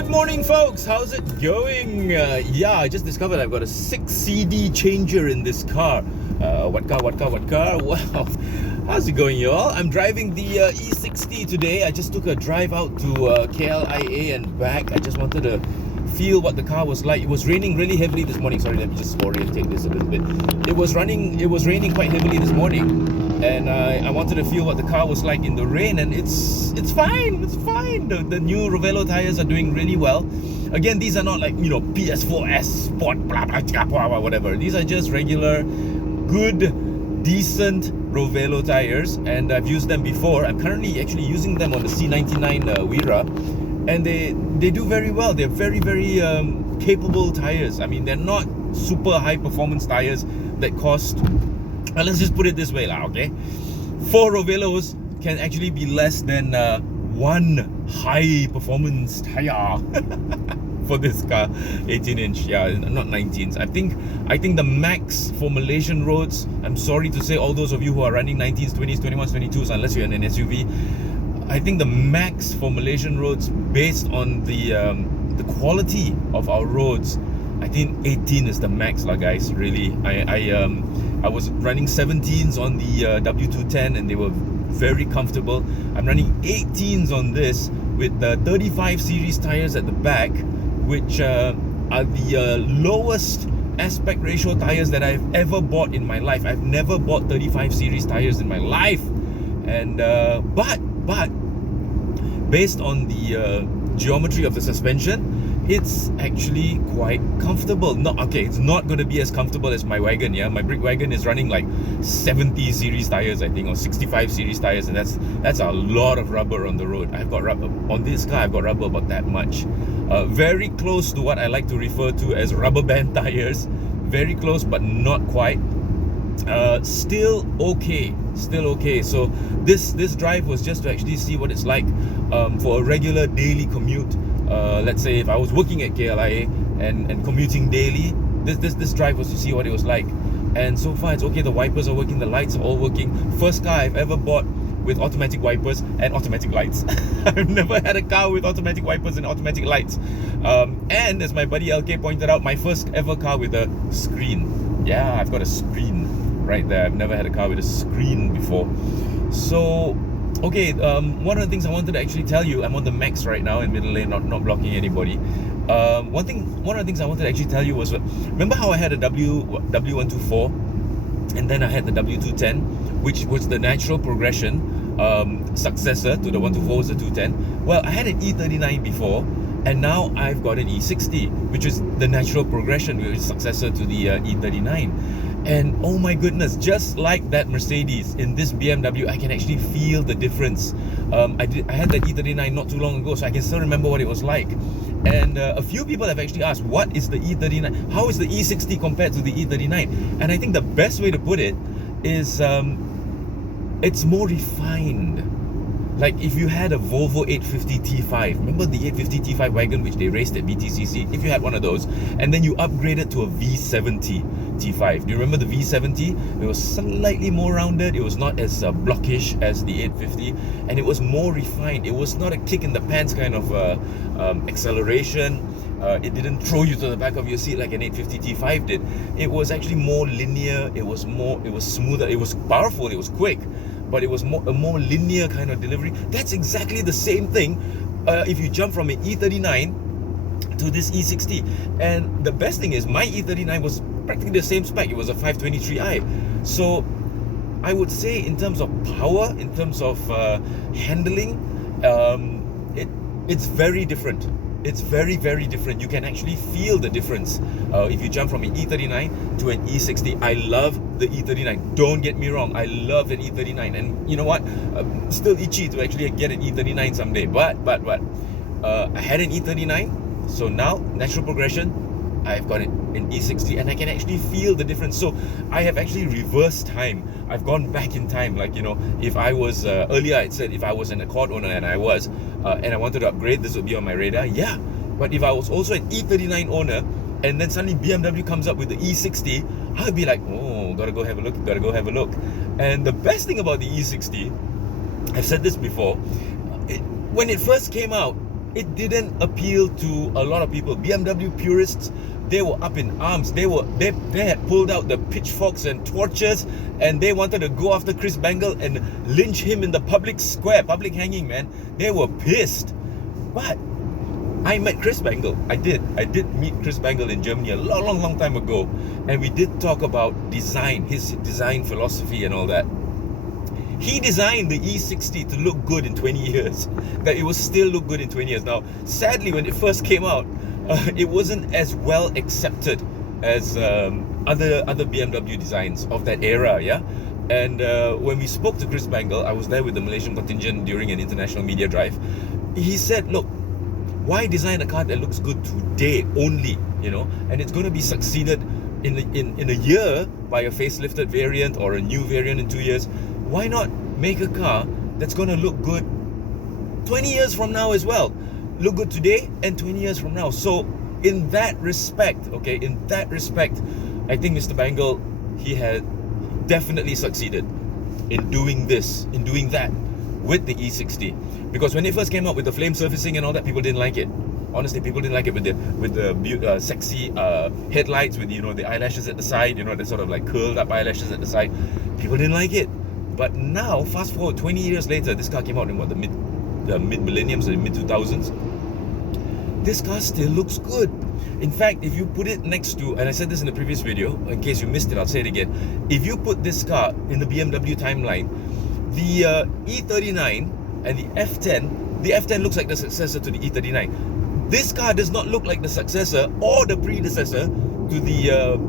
Good morning, folks. How's it going? I just discovered I've got a 6 CD changer in this car. What car? Wow. How's it going, y'all? I'm driving the E60 today. I just took a drive out to KLIA and back. I just wanted to feel what the car was like. It was raining really heavily this morning. Sorry, let me just orientate this a little bit. It was raining quite heavily this morning, and I wanted to feel what the car was like in the rain, and it's fine. The new Rovello tires are doing really well. Again, these are not like, PS4S Sport blah blah whatever. These are just regular, good, decent Rovello tires, and I've used them before. I'm currently actually using them on the C99 Wira, and they do very well. They're very capable tires. I mean, they're not super high performance tires that cost, let's just put it this way okay, 4 Rovellos can actually be less than one high performance tire for this car. 18-inch, not 19s. I think the max for Malaysian roads, I'm sorry to say, all those of you who are running 19s, 20s, 21s, 22s, unless you're in an SUV, I think the max for Malaysian roads, based on the quality of our roads, I think 18 is the max guys, really. I was running 17s on the W210 and they were very comfortable. I'm running 18s on this with the 35 series tires at the back, which are the lowest aspect ratio tires that I've ever bought in my life. I've never bought 35 series tires in my life, and but based on the geometry of the suspension, it's actually quite comfortable. It's not going to be as comfortable as my wagon. My brick wagon is running like 70 series tires, I think, or 65 series tires, and that's a lot of rubber on the road. I've got rubber on this car. I've got rubber about that much, very close to what I like to refer to as rubber band tires. Very close, but not quite. Still okay. So this drive was just to actually see what it's like for a regular daily commute. Let's say if I was working at KLIA and commuting daily, this drive was to see what it was like. And so far it's okay. The wipers are working, the lights are all working. First car I've ever bought with automatic wipers and automatic lights. I've never had a car with automatic wipers and automatic lights. And as my buddy LK pointed out, my first ever car with a screen. Yeah, I've got a screen right there. I've never had a car with a screen before. So okay, one of the things I wanted to actually tell you, I'm on the max right now in middle lane, not blocking anybody. One of the things I wanted to actually tell you was, remember how I had a W124 and then I had the W210, which was the natural progression, successor to the 124 was the 210. Well, I had an E39 before, and now I've got an E60, which is the natural progression, which is successor to the E39. And oh my goodness, just like that Mercedes, in this BMW, I can actually feel the difference. I had that E39 not too long ago, so I can still remember what it was like. And a few people have actually asked, what is the E39? How is the E60 compared to the E39? And I think the best way to put it is it's more refined. Like if you had a Volvo 850 T5, remember the 850 T5 wagon which they raced at BTCC? If you had one of those, and then you upgraded to a V70 T5. Do you remember the V70? It was slightly more rounded, it was not as blockish as the 850, and it was more refined. It was not a kick in the pants kind of acceleration. It didn't throw you to the back of your seat like an 850 T5 did. It was actually more linear, it was smoother, it was powerful, it was quick, but it was a more linear kind of delivery. That's exactly the same thing if you jump from an E39 to this E60. And the best thing is, my E39 was practically the same spec. It was a 523i. So I would say, in terms of power, in terms of handling, it's very different. It's very different. You can actually feel the difference if you jump from an E39 to an E60. I love the E39. Don't get me wrong. I love an E39. And you know what? I'm still itchy to actually get an E39 someday. But I had an E39. So now, natural progression, I've got it in E60, and I can actually feel the difference. So I have actually reversed time. I've gone back in time. Like, if I was earlier, I'd said if I was an Accord owner, and I was, and I wanted to upgrade, this would be on my radar. Yeah, but if I was also an E39 owner, and then suddenly BMW comes up with the E60, I'd be like, oh, gotta go have a look. And the best thing about the E60, I've said this before, when it first came out, it didn't appeal to a lot of people. BMW purists, they were up in arms. They had pulled out the pitchforks and torches, and they wanted to go after Chris Bangle and lynch him in the public square, public hanging, man. They were pissed. But I met Chris Bangle. I did meet Chris Bangle in Germany a long time ago, and we did talk about design, his design philosophy and all that. He designed the E60 to look good in 20 years, that it will still look good in 20 years. Now, sadly, when it first came out, it wasn't as well accepted as other BMW designs of that era, yeah? And when we spoke to Chris Bangle, I was there with the Malaysian contingent during an international media drive. He said, look, why design a car that looks good today only, you know, and it's going to be succeeded in a year by a facelifted variant or a new variant in 2 years? Why not make a car that's going to look good 20 years from now as well? Look good today and 20 years from now. So in that respect, okay, in that respect, I think Mr. Bangle, he had definitely succeeded in doing this, in doing that with the E60. Because when it first came out with the flame surfacing and all that, people didn't like it. Honestly, people didn't like it with the sexy headlights with, you know, the eyelashes at the side, you know, the sort of like curled up eyelashes at the side. People didn't like it. But now, fast forward 20 years later, this car came out in what, the mid-millenniums or the mid-2000s. This car still looks good. In fact, if you put it next to, and I said this in the previous video, in case you missed it, I'll say it again. If you put this car in the BMW timeline, the E39 and the F10 looks like the successor to the E39. This car does not look like the successor or the predecessor to the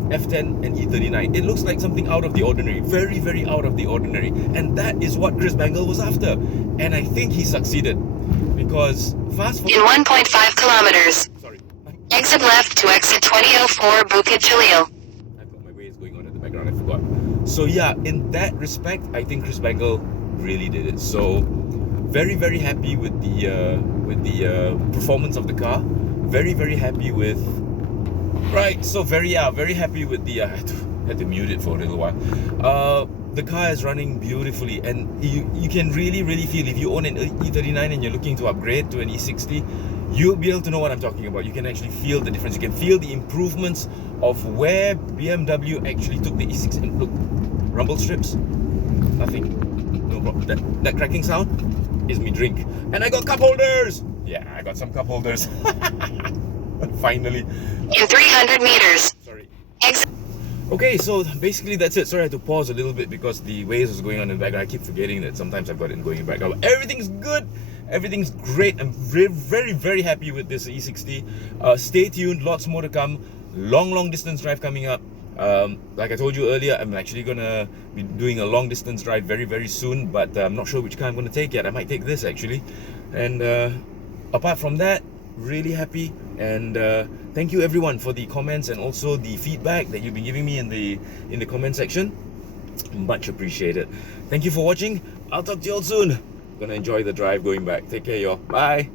F10 and E39. It looks like something out of the ordinary, very, very out of the ordinary. And that is what Chris Bangle was after. And I think he succeeded, because fast forward... In 1.5 kilometers. Sorry. Exit left to exit 2004 Bukit Jalil. I've got my waves going on in the background, I forgot. So yeah, in that respect, I think Chris Bangle really did it. So very, very happy with the performance of the car. Very, very happy with... Right, so very happy with the... I had to mute it for a little while. The car is running beautifully, and you can really, really feel, if you own an E39 and you're looking to upgrade to an E60, you'll be able to know what I'm talking about. You can actually feel the difference. You can feel the improvements of where BMW actually took the E60. And look, rumble strips, nothing, no problem. That cracking sound is me drink. And I got cup holders! Yeah, I got some cup holders. Finally. In 300 meters. Sorry. Exit. Okay, so basically that's it. Sorry, I had to pause a little bit because the waves was going on in the background. I keep forgetting that sometimes I've got it going in the background. Everything's good. Everything's great. I'm very, very, very happy with this E60. Stay tuned. Lots more to come. Long distance drive coming up. Like I told you earlier, I'm actually gonna be doing a long distance drive very, very soon, but I'm not sure which car I'm gonna take yet. I might take this actually. And apart from that, really happy. And thank you everyone for the comments and also the feedback that you've been giving me in the comment section. Much appreciated. Thank you for watching. I'll talk to you all soon. Gonna enjoy the drive going back. Take care, y'all. Bye.